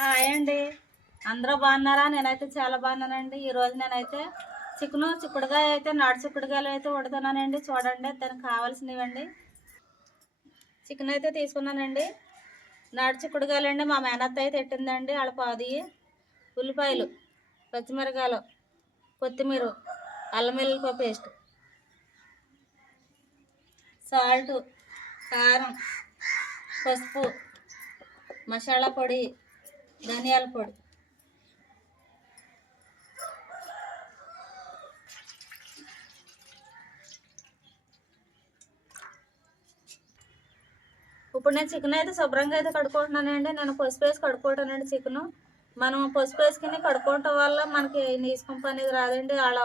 Hi అండి. అందరూ బాగున్నారా? నేనైతే చాలా బాగున్నానండి. ఈరోజు నేనైతే చిక్కుడుకాయ అయితే నాటు చిక్కుడుకాయలు అయితే వండుతున్నానండి. చూడండి దానికి కావాల్సినవండి. చికెన్ అయితే తీసుకున్నానండి. నాటు చిక్కుడుకాయలు అండి మా మేనత్త అయితే పెట్టిందండి. వాళ్ళ పాది ఉల్లిపాయలు, పచ్చిమిరకాయలు, కొత్తిమీర, అల్లం వెల్లుల్లి పేస్ట్, సాల్ట్, కారం, పసుపు, మసాలా పొడి, ధనియాల పొడి. ఇప్పుడు నేను చికెన్ అయితే శుభ్రంగా అయితే కడుక్కుంటున్నానండి. నేను పసుపు వేసి కడుక్కుంటానండి చికెను. మనం పసుపు వేసుకుని కడుక్కోవటం వల్ల మనకి నీసుకుంపు అనేది రాదండి. అలా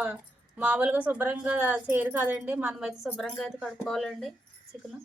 మామూలుగా శుభ్రంగా చేయరు కదండి. మనమైతే శుభ్రంగా అయితే కడుక్కోవాలండి చికెను.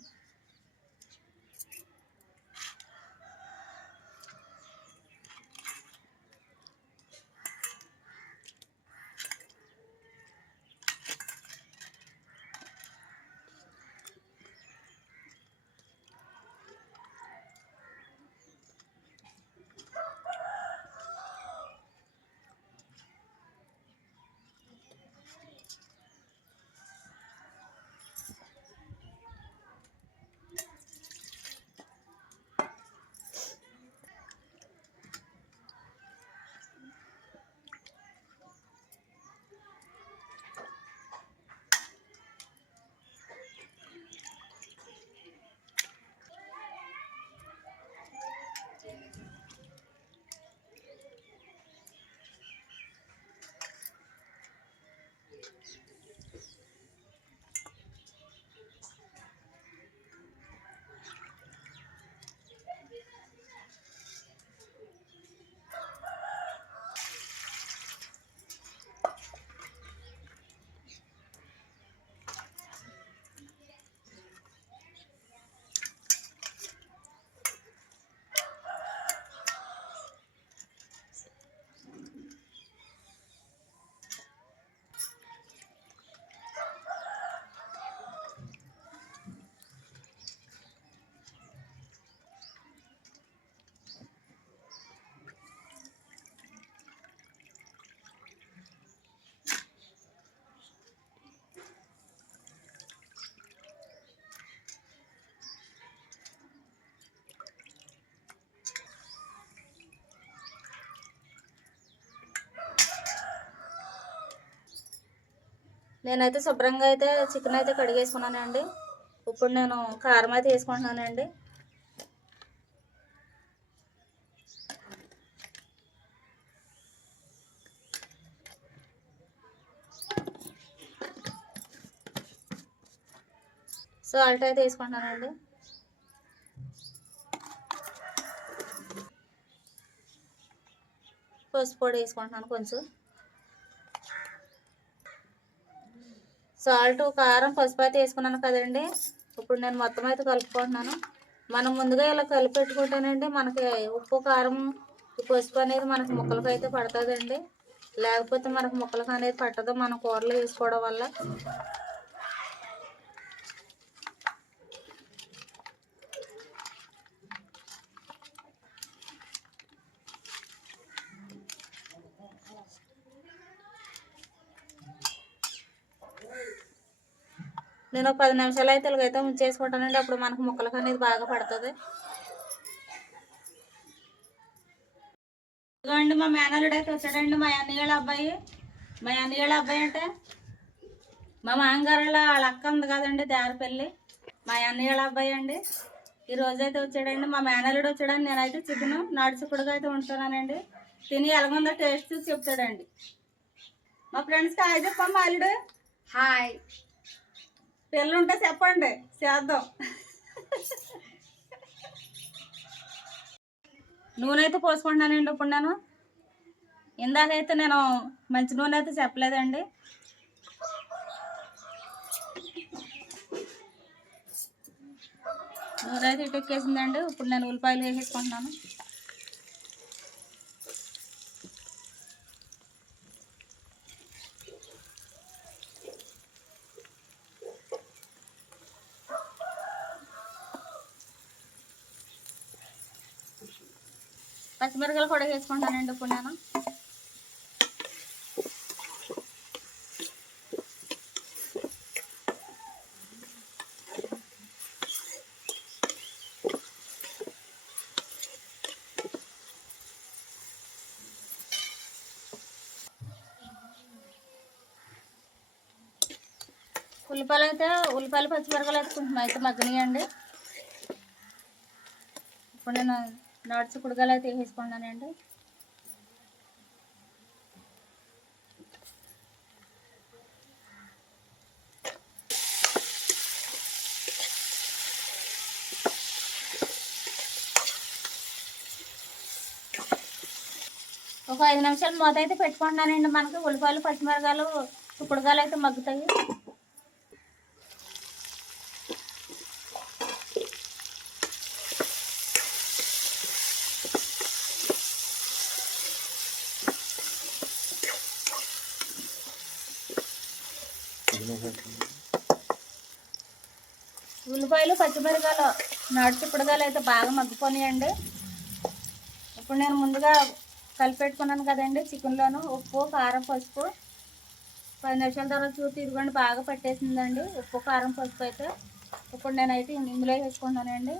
నేనైతే శుభ్రంగా అయితే చికెన్ అయితే కడిగేసుకున్నానండి. ఇప్పుడు నేను కారం అయితే వేసుకుంటున్నానండి. సాల్ట్ అయితే వేసుకుంటున్నానండి. పసుపు పొడి వేసుకుంటున్నాను కొంచెం. సాల్ట్, కారం, పసుపు అయితే వేసుకున్నాను కదండి. ఇప్పుడు నేను మొత్తం అయితే కలుపుకుంటున్నాను. మనం ముందుగా ఇలా కలిపి పెట్టుకుంటేనండి మనకి ఉప్పు, కారం, పసుపు అనేది మనకి ముక్కలకు అయితే పడుతుందండి. లేకపోతే మనకు ముక్కలకు అనేది పట్టదు మన కూరలు వేసుకోవడం వల్ల. నేను 10 నిమిషాలు అయితే ఇలాగైతే ఉంచేసుకుంటానండి. అప్పుడు మనకు ముక్కలకు అనేది బాగా పడుతుంది. ఇదిగోండి మా మేనల్లుడు అయితే వచ్చాడండి. మా అన్నయ్యల అబ్బాయి అంటే మా మామగారు వాళ్ళ అక్క ఉంది కదండి దేవరపల్లి. మా అన్నయ్యల అబ్బాయి అండి. ఈ రోజైతే వచ్చాడండి. మా మేనల్లుడు వచ్చాడని నేనైతే చికెన్ నాటు చిక్కుడుగా అయితే ఉంటున్నానండి. తిని ఎలాగుందో టేస్ట్ చూసి చెప్తాడండి. మా ఫ్రెండ్స్కి హాయ్ చెప్పమ్మా. అల్లుడు హాయ్. పిల్లలు ఉంటే చెప్పండి చేద్దాం. నూనె అయితే పోసుకుంటున్నానండి. ఇప్పుడు నేను ఇందాకైతే నేను మంచి నూనె అయితే చెప్పలేదండి. నూనె అయితే ఇటెక్కేసిందండి. ఇప్పుడు నేను ఉల్లిపాయలు వేసేసుకుంటున్నాను. పచ్చిమిరపకాయలు కూడా వేసుకుంటానండి ఇప్పుడు నేను. ఉల్లిపాయలు పచ్చిమిరపకాయలు అయితే కొంచెం అయితే మగ్గనియండి. ఇప్పుడు నేను నాటు చిక్కుడుకాయలు అయితే వేసుకున్నానండి. ఒక 5 నిమిషాలు మూత అయితే పెట్టుకుంటున్నానండి. మనకి ఉల్లిపాయలు పచ్చిమిరపకాయలు చిక్కుడుకాయలు అయితే మగ్గుతాయి. ఉల్లిపాయలు పచ్చిమిరపకాయలు నాటు చిక్కుడుకాయలు అయితే బాగా మగ్గిపోయాయండి. ఇప్పుడు నేను ముందుగా కలిపెట్టుకున్నాను కదండి చికెన్లోను ఉప్పు కారం పసుపు 10 నిమిషాల తర్వాత చూసి ఇదిగోండి బాగా పట్టేసిందండి ఉప్పు కారం పసుపు అయితే. ఇప్పుడు నేనైతే ఇందులో వేసుకుంటానండి.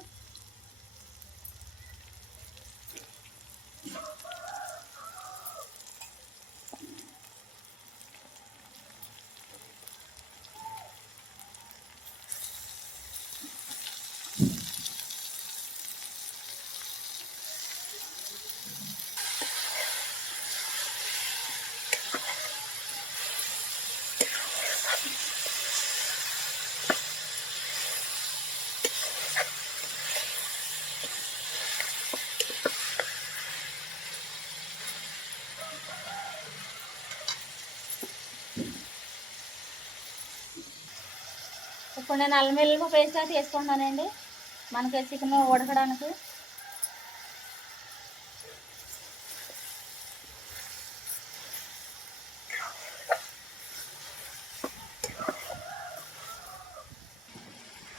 ఇప్పుడు నేను అల్లం వెల్లుల్లి పేస్ట్ అయితే వేసుకుంటానండి మనకి చికెన్ ఉడకడానికి.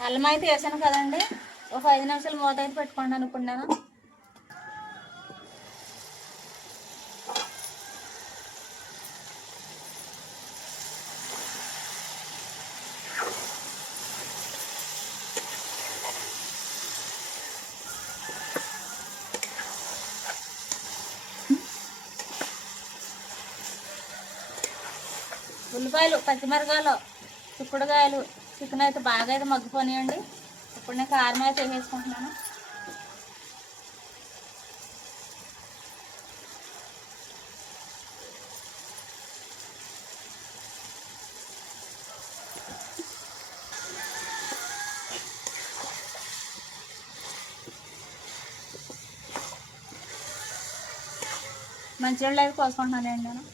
అల్లం అయితే వేసాను కదండి. ఒక 5 నిమిషాలు మూత అయితే పెట్టుకుంటాను ఇప్పుడు నేను. ఉల్లిపాయలు పచ్చిమిరపకాయలు చిక్కుడుకాయలు చికెన్ అయితే బాగా అయితే మగ్గిపోయాయండి. ఇప్పుడు నేను కారం అయితే వేసుకుంటున్నాను. మంచినీళ్ళు అయితే పోసుకుంటున్నానండి నేను.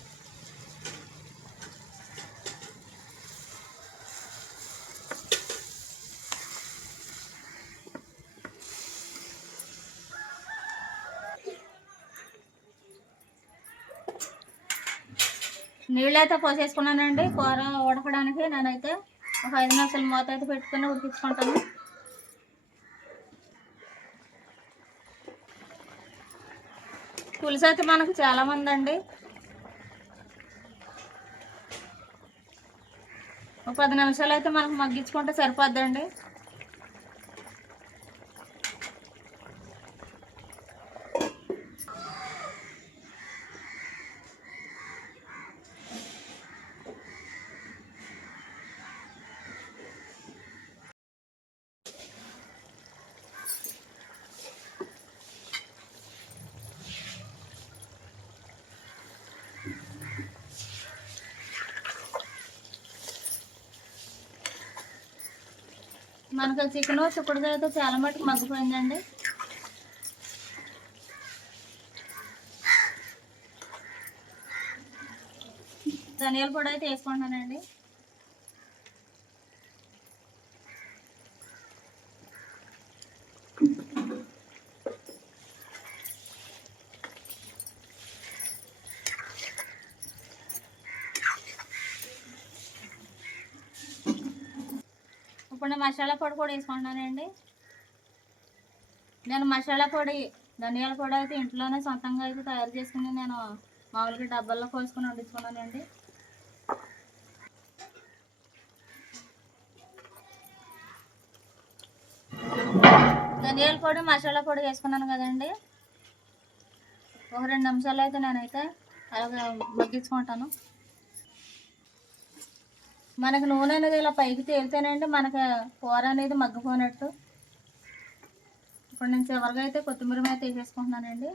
నీళ్ళు అయితే పోసేసుకున్నానండి కూర ఉడకడానికి. నేనైతే ఒక 5 నిమిషాలు మూత అయితే పెట్టుకుని ఉడికించుకుంటాను. పులుసు అయితే మనకు చాలామంది అండి. ఒక 10 నిమిషాలు అయితే మనకు మగ్గించుకుంటే సరిపోద్దండి. మనకు చికెన్ చిక్కుడుకాయ అయితే చాలా మటుకు మగ్గిపోయిందండి. ధనియాల పొడి అయితే వేసుకుంటానండి. ఇప్పుడు నేను మసాలా పొడి కూడా వేసుకుంటానండి. నేను మసాలా పొడి ధనియాల పొడి అయితే ఇంట్లోనే సొంతంగా అయితే తయారు చేసుకుని నేను మామూలుగా డబ్బాల్లో కోసుకొని వండించుకున్నానండి. ధనియాల పొడి మసాలా పొడి వేసుకున్నాను కదండి. ఒక 2 నిమిషాలు అయితే నేనైతే అలాగే మగ్గించుకుంటాను. మనకు నూనె అనేది ఇలా పైకి తేలితేనండి మనకు కూర అనేది మగ్గిపోయినట్టు. ఇప్పుడు నేను చివరిగా అయితే కొత్తిమీర మీద తీసేసుకుంటున్నానండి.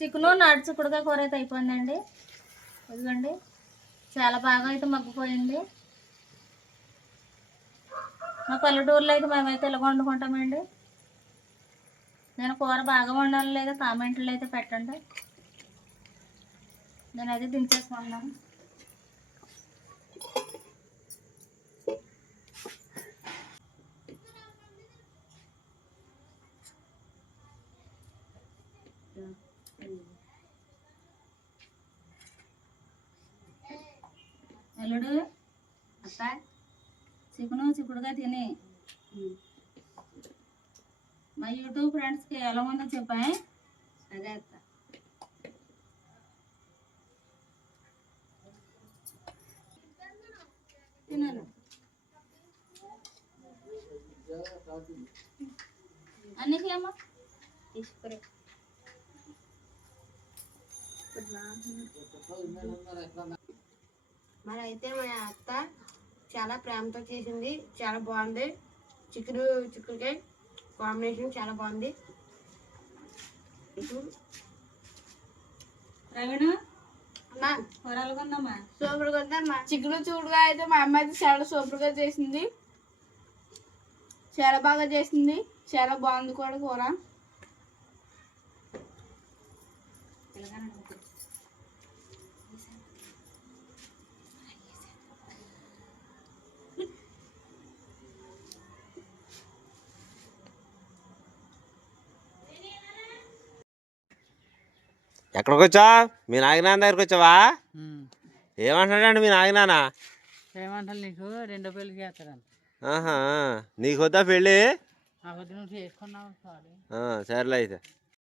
చికెను నాటు చిక్కుడుగా కూర అయితే అయిపోయిందండి. ఇదిగోండి చాలా బాగా అయితే మగ్గిపోయింది. మా పల్లెటూరులో అయితే మేమైతే ఇలా వండుకుంటామండి. నేను కూర బాగా వండాలి లేదా కామెంట్లు అయితే పెట్టండి. నేనైతే దించేసుకున్నాను. అల్లుడు అత్త చికెను చిక్కుడుగా తిని మా యూట్యూబ్ ఫ్రెండ్స్కి ఎలా ఉందో చెప్పాయి. అదే అత్త తినాలి అన్నికి అమ్మా తీసుకురా. మరి అయితే మా అత్త చాలా ప్రేమతో చేసింది. చాలా బాగుంది. చిక్కుడుకాయ కాంబినేషన్ చాలా బాగుంది. ప్రవీణ అమ్మా కూరలుగా ఉందమ్మా. సూపర్గా ఉందమ్మా. చికెన్ చూడుగా అయితే మా అమ్మ అయితే చాలా సూపర్గా చేసింది. చాలా బాగా చేసింది. చాలా బాగుంది కూడా కూర. ఎక్కడికి వచ్చా? మీ నాయనాన్న దగ్గరికి వచ్చావా? ఏమంటాడండి మీ నాయనాన్న? ఏమంటారు నీకు రెండో పెళ్లి చేస్తారంట. ఆహా, నీకు వద్దా పెళ్ళి? ఆ వద్దు నువ్వు చేసుకున్నావు. సరేలే అయితే.